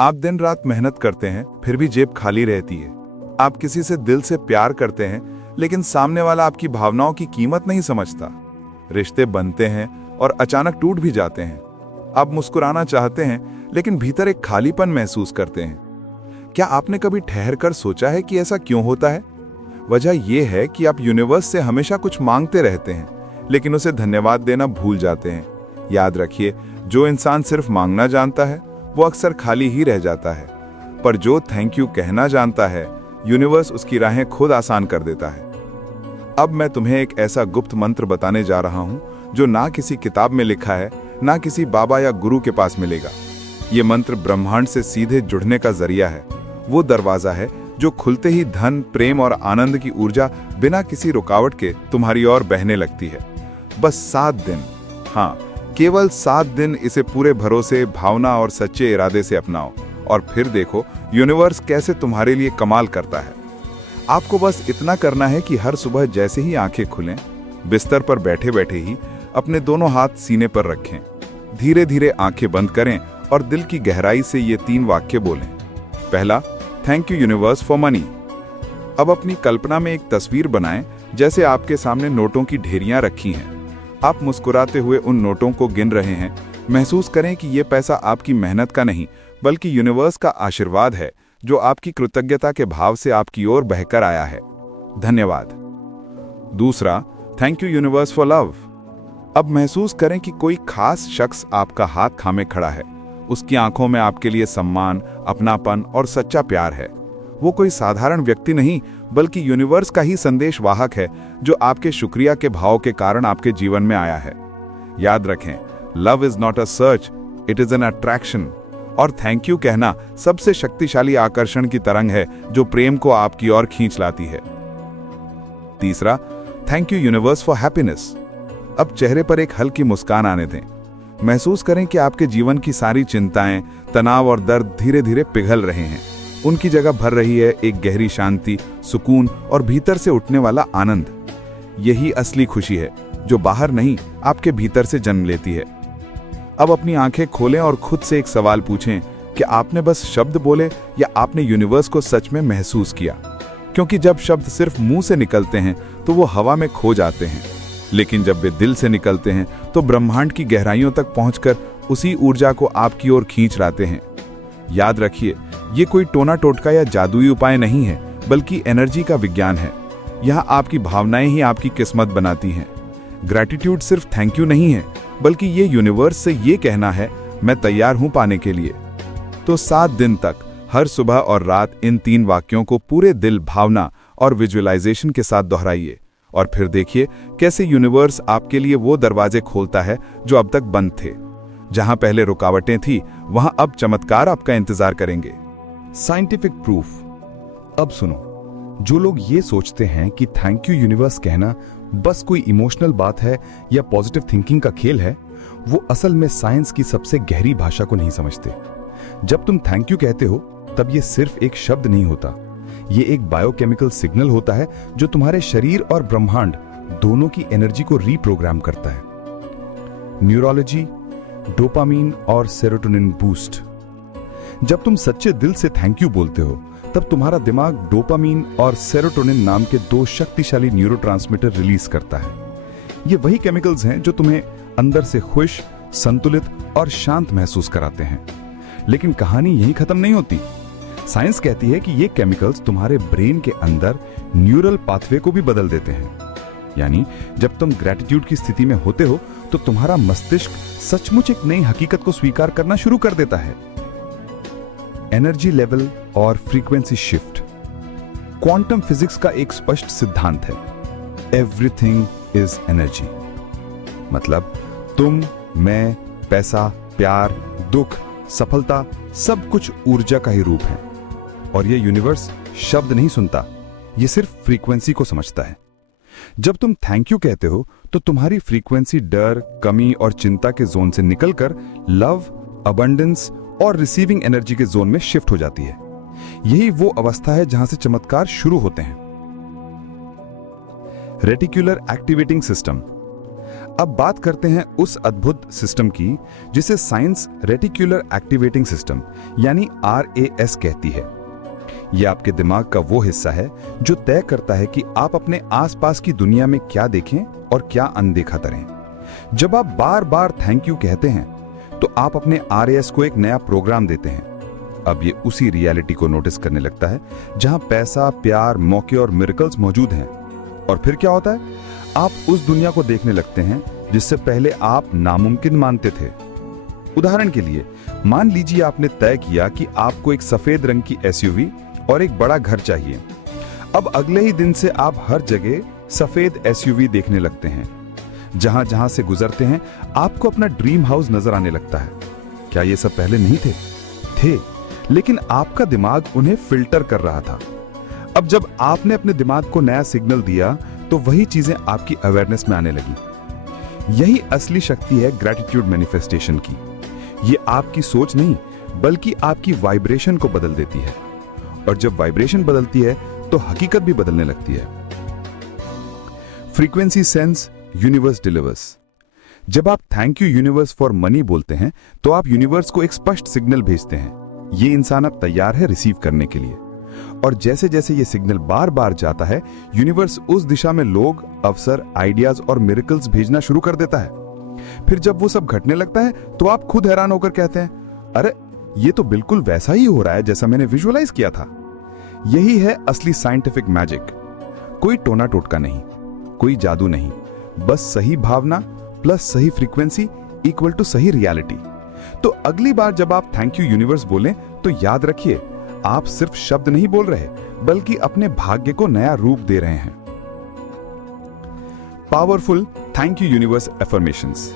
आप दिन रात मेहनत करते हैं फिर भी जेब खाली रहती है। आप किसी से दिल से प्यार करते हैं लेकिन सामने वाला आपकी भावनाओं की कीमत नहीं समझता। रिश्ते बनते हैं और अचानक टूट भी जाते हैं। आप मुस्कुराना चाहते हैं लेकिन भीतर एक खालीपन महसूस करते हैं। क्या आपने कभी ठहर कर सोचा है कि ऐसा क्यों होता है? वजह यह है कि आप यूनिवर्स से हमेशा कुछ मांगते रहते हैं लेकिन उसे धन्यवाद देना भूल जाते हैं। याद रखिए, जो इंसान सिर्फ मांगना जानता है वो अक्सर खाली ही रह जाता है, पर जो थैंक यू कहना जानता है यूनिवर्स उसकी राहें खुद आसान कर देता है। अब मैं तुम्हें एक ऐसा गुप्त मंत्र बताने जा रहा हूं जो ना किसी किताब में लिखा है, ना किसी बाबा या गुरु के पास मिलेगा। ये मंत्र ब्रह्मांड से सीधे जुड़ने का जरिया है, वो दरवाजा है जो खुलते ही धन, प्रेम और आनंद की ऊर्जा बिना किसी रुकावट के तुम्हारी ओर बहने लगती है। बस 7 दिन, हाँ, केवल 7 दिन इसे पूरे भरोसे, भावना और सच्चे इरादे से अपनाओ और फिर देखो यूनिवर्स कैसे तुम्हारे लिए कमाल करता है। आपको बस इतना करना है कि हर सुबह जैसे ही आंखें खुलें, बिस्तर पर बैठे बैठे ही अपने दोनों हाथ सीने पर रखें, धीरे धीरे आंखें बंद करें और दिल की गहराई से ये 3 वाक्य बोलें। पहला, thank you universe for money. अब अपनी कल्पना में एक तस्वीर बनाएं जैसे आपके सामने नोटों की ढेरियां रखी हैं। आप मुस्कुराते हुए उन नोटों को गिन रहे हैं। महसूस करें कि ये पैसा आपकी मेहनत का नहीं बल्कि यूनिवर्स का आशीर्वाद है जो आपकी कृतज्ञता के भाव से आपकी ओर बहकर आया है। धन्यवाद। दूसरा, thank you universe for love. अब महसूस करें कि कोई खास शख्स आपका हाथ थामे खड़ा है। उसकी आंखों में आपके लिए सम्मान, अपनापन और सच्चा प्यार है। वो कोई साधारण व्यक्ति नहीं बल्कि यूनिवर्स का ही संदेश वाहक है जो आपके शुक्रिया के भाव के कारण आपके जीवन में आया है। याद रखें, love is not a search, it is an attraction. और थैंक यू कहना सबसे शक्तिशाली आकर्षण की तरंग है जो प्रेम को आपकी ओर खींच लाती है। तीसरा, thank you universe for happiness. अब चेहरे पर एक हल्की मुस्कान आने दें। महसूस करें कि आपके जीवन की सारी चिंताएं, तनाव और दर्द धीरे धीरे पिघल रहे हैं। उनकी जगह भर रही है एक गहरी शांति, सुकून और भीतर से उठने वाला आनंद। यही असली खुशी है जो बाहर नहीं, आपके भीतर से जन्म लेती है। अब अपनी आंखें खोलें और खुद से एक सवाल पूछें कि आपने बस शब्द बोले या आपने यूनिवर्स को सच में महसूस किया। क्योंकि जब शब्द सिर्फ मुंह से निकलते हैं तो वो हवा में खो जाते हैं, लेकिन जब वे दिल से निकलते हैं तो ब्रह्मांड की गहराइयों तक पहुंचकर उसी ऊर्जा को आपकी ओर खींच लाते हैं। याद रखिए, ये कोई टोना टोटका या जादुई उपाय नहीं है बल्कि एनर्जी का विज्ञान है। यहाँ आपकी भावनाएं ही आपकी किस्मत बनाती हैं। ग्रैटिट्यूड सिर्फ थैंक यू नहीं है बल्कि ये यूनिवर्स से ये कहना है, मैं तैयार हूं पाने के लिए। तो 7 दिन तक हर सुबह और रात इन 3 वाक्यों को पूरे दिल, भावना और विजुअलाइजेशन के साथ दोहराइए और फिर देखिए कैसे यूनिवर्स आपके लिए वो दरवाजे खोलता है जो अब तक बंद थे। जहां पहले रुकावटें थी वहां अब चमत्कार आपका इंतजार करेंगे। Scientific proof. अब सुनो, जो लोग ये सोचते हैं कि थैंक यू यूनिवर्स कहना बस कोई इमोशनल बात है या पॉजिटिव थिंकिंग का खेल है, वो असल में साइंस की सबसे गहरी भाषा को नहीं समझते। जब तुम थैंक यू कहते हो तब ये सिर्फ एक शब्द नहीं होता, ये एक बायोकेमिकल सिग्नल होता है जो तुम्हारे शरीर और ब्रह्मांड दोनों की एनर्जी को रीप्रोग्राम करता है। न्यूरोलॉजी, डोपामीन और सेरोटोनिन बूस्ट। जब तुम सच्चे दिल से थैंक यू बोलते हो तब तुम्हारा दिमाग डोपामीन और सेरोटोनिन नाम के 2 शक्तिशाली न्यूरोट्रांसमीटर रिलीज करता है। ये वही केमिकल्स हैं जो तुम्हें अंदर से खुश, संतुलित और शांत महसूस कराते हैं। लेकिन कहानी यहीं खत्म नहीं होती। साइंस कहती है कि ये केमिकल्स तुम्हारे ब्रेन के अंदर न्यूरल पाथवे को भी बदल देते हैं। यानी जब तुम ग्रैटिट्यूड की स्थिति में होते हो तो तुम्हारा मस्तिष्क सचमुच एक नई हकीकत को स्वीकार करना शुरू कर देता है। एनर्जी लेवल और फ्रीक्वेंसी शिफ्ट। क्वांटम फिजिक्स का एक स्पष्ट सिद्धांत है, एवरीथिंग इज एनर्जी। मतलब तुम, मैं, पैसा, प्यार, दुख, सफलता, सब कुछ ऊर्जा का ही रूप है। और ये यूनिवर्स शब्द नहीं सुनता, ये सिर्फ फ्रीक्वेंसी को समझता है। जब तुम थैंक यू कहते हो तो तुम्हारी फ्रीक्वेंसी डर, कमी और चिंता के जोन से निकलकर लव, अबंडेंस और रिसीविंग एनर्जी के जोन में शिफ्ट हो जाती है। यही वो अवस्था है जहां से चमत्कार शुरू होते हैं। Reticular activating system. अब बात करते हैं उस अद्भुत सिस्टम की जिसे साइंस रेटिकुलर एक्टिवेटिंग सिस्टम यानी RAS कहती है। यह आपके दिमाग का वो हिस्सा है जो तय करता है कि आप अपने आसपास की दुनिया में क्या देखें और क्या अनदेखा करें। जब आप बार बार थैंक यू कहते हैं तो आप अपने RAS को एक नया प्रोग्राम देते हैं। अब ये उसी रियलिटी को नोटिस करने लगता है जहां पैसा, प्यार, मौके और मिरेकल्स मौजूद हैं। और फिर क्या होता है? आप उस दुनिया को देखने लगते हैं जिससे पहले आप नामुमकिन मानते थे। उदाहरण के लिए, मान लीजिए आपने तय किया कि आपको एक सफेद रंग की SUV और एक बड़ा घर चाहिए। अब अगले ही दिन से आप हर जगह सफेद SUV देखने लगते हैं। जहां जहां से गुजरते हैं आपको अपना ड्रीम हाउस नजर आने लगता है। क्या ये सब पहले नहीं थे? लेकिन आपका दिमाग उन्हें फिल्टर कर रहा था। अब जब आपने अपने दिमाग को नया सिग्नल दिया तो वही चीजें आपकी अवेयरनेस में आने लगी। यही असली शक्ति है ग्रैटिट्यूड मैनिफेस्टेशन की। ये आपकी सोच नहीं बल्कि आपकी वाइब्रेशन को बदल देती है, और जब वाइब्रेशन बदलती है तो हकीकत भी बदलने लगती है। Frequency sense universe delivers. जब आप thank you universe for money बोलते हैं तो आप यूनिवर्स को एक स्पष्ट सिग्नल भेजते हैं, ये इंसान अब तैयार है रिसीव करने के लिए। और जैसे जैसे ये सिग्नल बार बार जाता है, यूनिवर्स उस दिशा में लोग, अवसर, आइडियाज और मिरेकल्स भेजना शुरू कर देता है। फिर जब वो सब घटने लगता है तो आप खुद हैरान होकर कहते हैं, अरे ये तो बिल्कुल वैसा ही हो रहा है जैसा मैंने विजुअलाइज किया था। यही है असली साइंटिफिक मैजिक। कोई टोना टोटका नहीं, कोई जादू नहीं, बस सही भावना प्लस सही फ्रीक्वेंसी इक्वल टू सही रियलिटी। तो अगली बार जब आप थैंक यू यूनिवर्स बोलें तो याद रखिए, आप सिर्फ शब्द नहीं बोल रहे बल्कि अपने भाग्य को नया रूप दे रहे हैं। Powerful thank you universe affirmations.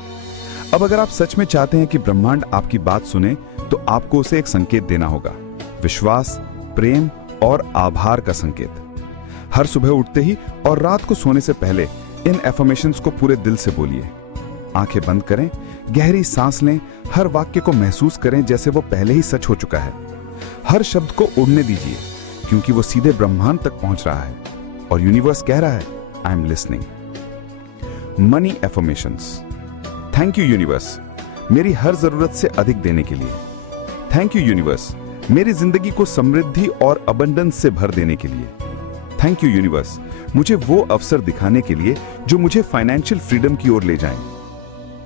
अब अगर आप सच में चाहते हैं कि ब्रह्मांड आपकी बात सुने तो आपको उसे एक संकेत देना होगा। विश्वास, प्रेम और आभार का संकेत। हर सुबह उठते ही और रात को सोने से पहले इन एफर्मेशंस को पूरे दिल से बोलिए। आंखें बंद करें, गहरी सांस लें, हर वाक्य को महसूस करें जैसे वो पहले ही सच हो चुका है। हर शब्द को उड़ने दीजिए क्योंकि वो सीधे ब्रह्मांड तक पहुंच रहा है और यूनिवर्स कह रहा है, I am listening. Money affirmations. Thank you universe मेरी हर जरूरत से अधिक देने के लिए। थैंक यू यूनिवर्स मेरी जिंदगी को समृद्धि और अबंडेंस से भर देने के लिए। थैंक यू यूनिवर्स मुझे वो अवसर दिखाने के लिए जो मुझे फाइनेंशियल फ्रीडम की ओर ले जाएं।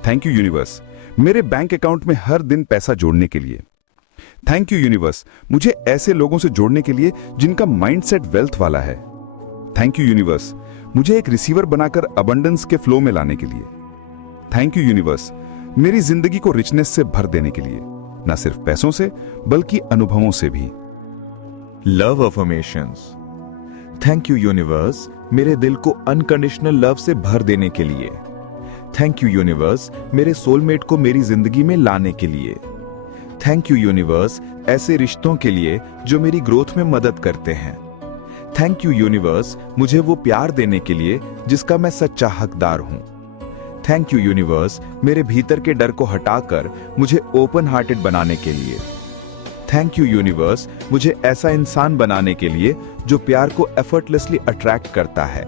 थैंक यू यूनिवर्स मेरे बैंक अकाउंट में हर दिन पैसा जोड़ने के लिए। थैंक यू यूनिवर्स मुझे ऐसे लोगों से जोड़ने के लिए जिनका माइंडसेट वेल्थ वाला है। थैंक यू यूनिवर्स मुझे एक रिसीवर बनाकर अबंडेंस के फ्लो में लाने के लिए। थैंक यू यूनिवर्स मेरी जिंदगी को रिचनेस से भर देने के लिए, न सिर्फ पैसों से बल्कि अनुभवों से भी। Love affirmations. Thank you universe मेरे दिल को अनकंडीशनल लव से भर देने के लिए। थैंक यू यूनिवर्स मेरे सोलमेट को मेरी जिंदगी में लाने के लिए। थैंक यू यूनिवर्स ऐसे रिश्तों के लिए जो मेरी ग्रोथ में मदद करते हैं। थैंक यू यूनिवर्स मुझे वो प्यार देने के लिए जिसका मैं सच्चा हकदार हूं। थैंक यू यूनिवर्स मेरे भीतर के डर को हटाकर मुझे ओपन हार्टेड बनाने के लिए। थैंक यू यूनिवर्स मुझे ऐसा इंसान बनाने के लिए जो प्यार को एफर्टलेसली अट्रैक्ट करता है।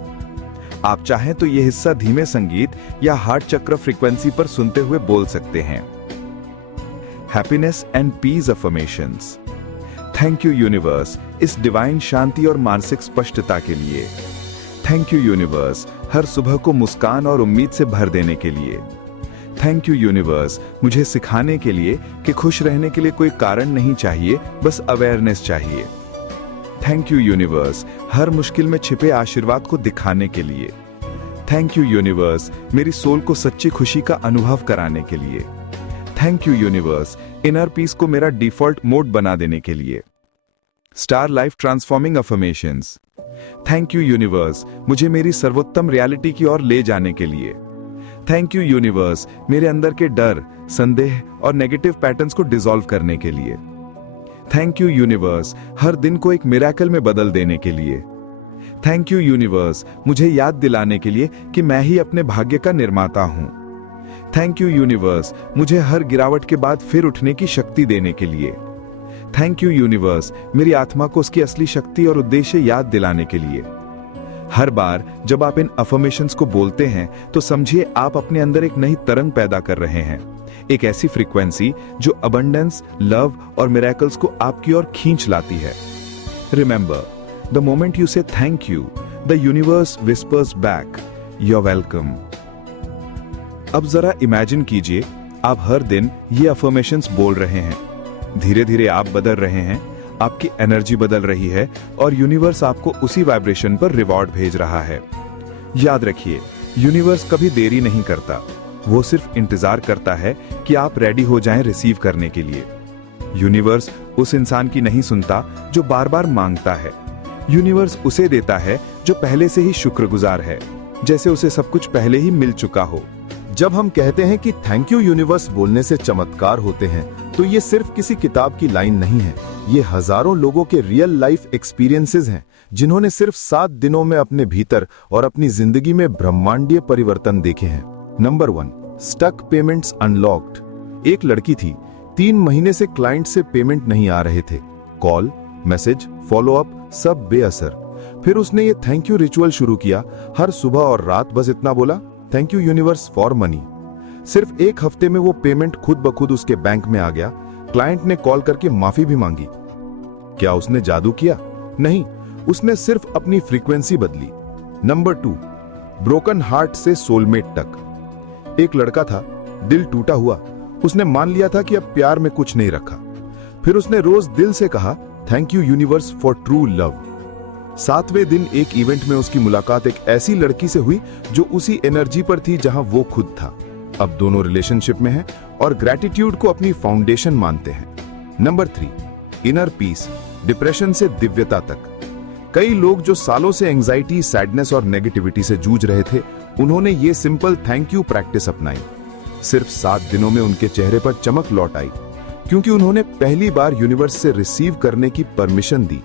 आप चाहें तो यह हिस्सा धीमे संगीत या हार्ट चक्र फ्रीक्वेंसी पर सुनते हुए बोल सकते हैं। Happiness and peace affirmations. Thank you universe इस डिवाइन शांति और मानसिक स्पष्टता के लिए। थैंक यू यूनिवर्स हर सुबह को मुस्कान और उम्मीद से भर देने के लिए। थैंक यू यूनिवर्स मुझे सिखाने के लिए कि खुश रहने के लिए कोई कारण नहीं चाहिए, बस अवेयरनेस चाहिए। थैंक यू यूनिवर्स हर मुश्किल में छिपे आशीर्वाद को दिखाने के लिए। थैंक यू यूनिवर्स मेरी सोल को सच्ची खुशी का अनुभव कराने के लिए। Thank you universe inner peace को मेरा डिफॉल्ट मोड बना देने के लिए। Star life transforming affirmations. Thank you universe मुझे मेरी सर्वोत्तम रियलिटी की ओर ले जाने के लिए। थैंक यू यूनिवर्स मेरे अंदर के डर, संदेह और नेगेटिव पैटर्न्स को डिसॉल्व करने के लिए। थैंक यू यूनिवर्स हर दिन को एक मिरेकल में बदल देने के लिए। थैंक यू यूनिवर्स मुझे याद दिलाने के लिए कि मैं ही अपने भाग्य का निर्माता हूं। थैंक यू यूनिवर्स मुझे हर गिरावट के बाद फिर उठने की शक्ति देने के लिए। थैंक यू यूनिवर्स मेरी आत्मा को उसकी असली शक्ति और उद्देश्य याद दिलाने के लिए। हर बार जब आप इन अफर्मेशंस को बोलते हैं तो समझिए आप अपने अंदर एक नई तरंग पैदा कर रहे हैं, एक ऐसी फ्रीक्वेंसी जो अबंडेंस, लव और मिरेकल्स को आपकी ओर खींच लाती है। Remember, the moment you say thank you, the universe whispers back, you are welcome. अब जरा इमेजिन कीजिए आप हर दिन ये अफर्मेशंस बोल रहे हैं। धीरे धीरे आप बदल रहे हैं, आपकी एनर्जी बदल रही है और यूनिवर्स आपको उसी वाइब्रेशन पर रिवॉर्ड भेज रहा है। याद रखिए, यूनिवर्स कभी देरी नहीं करता, वो सिर्फ इंतजार करता है कि आप रेडी हो जाएं रिसीव करने के लिए। यूनिवर्स उस इंसान की नहीं सुनता जो बार बार मांगता है। यूनिवर्स उसे देता है जो पहले से ही शुक्रगुजार है, जैसे उसे सब कुछ पहले ही मिल चुका हो। जब हम कहते हैं कि थैंक यू यूनिवर्स बोलने से चमत्कार होते हैं, तो ये सिर्फ किसी किताब की लाइन नहीं है। ये हजारों लोगों के रियल लाइफ एक्सपीरियंसेस हैं, जिन्होंने सिर्फ 7 दिनों में अपने भीतर और अपनी जिंदगी में ब्रह्मांडीय परिवर्तन देखे हैं। Number 1, stuck payments unlocked. एक लड़की थी, 3 महीने से क्लाइंट से पेमेंट नहीं आ रहे थे। कॉल, मैसेज, फॉलोअप सब बेअसर। फिर उसने ये थैंक यू रिचुअल शुरू किया। हर सुबह और रात बस इतना बोला, thank you universe for money. सिर्फ 1 हफ्ते में वो पेमेंट खुद ब खुद उसके बैंक में आ गया। क्लाइंट ने कॉल करके माफी भी मांगी। क्या उसने जादू किया? नहीं, उसने सिर्फ अपनी फ्रीक्वेंसी बदली। नंबर 2, ब्रोकन हार्ट से सोलमेट तक। एक लड़का था, दिल टूटा हुआ। उसने मान लिया था कि अब प्यार में कुछ नहीं रखा। फिर उसने रोज दिल से कहा, thank you universe for true love. 7वें दिन एक इवेंट में उसकी मुलाकात एक ऐसी लड़की से हुई जो उसी एनर्जी पर थी जहां वो खुद था। अब दोनों रिलेशनशिप में हैं और ग्रैटिट्यूड को अपनी फाउंडेशन मानते हैं। नंबर 3, इनर पीस, डिप्रेशन से दिव्यता तक। कई लोग जो सालों से एंजाइटी, सैडनेस और नेगेटिविटी से जूझ रहे थे, उन्होंने ये सिंपल थैंक यू प्रैक्टिस अपनाई। सिर्फ 7 दिनों में उनके चेहरे पर चमक लौट आई, क्योंकि उन्होंने पहली बार यूनिवर्स से रिसीव करने की परमिशन दी।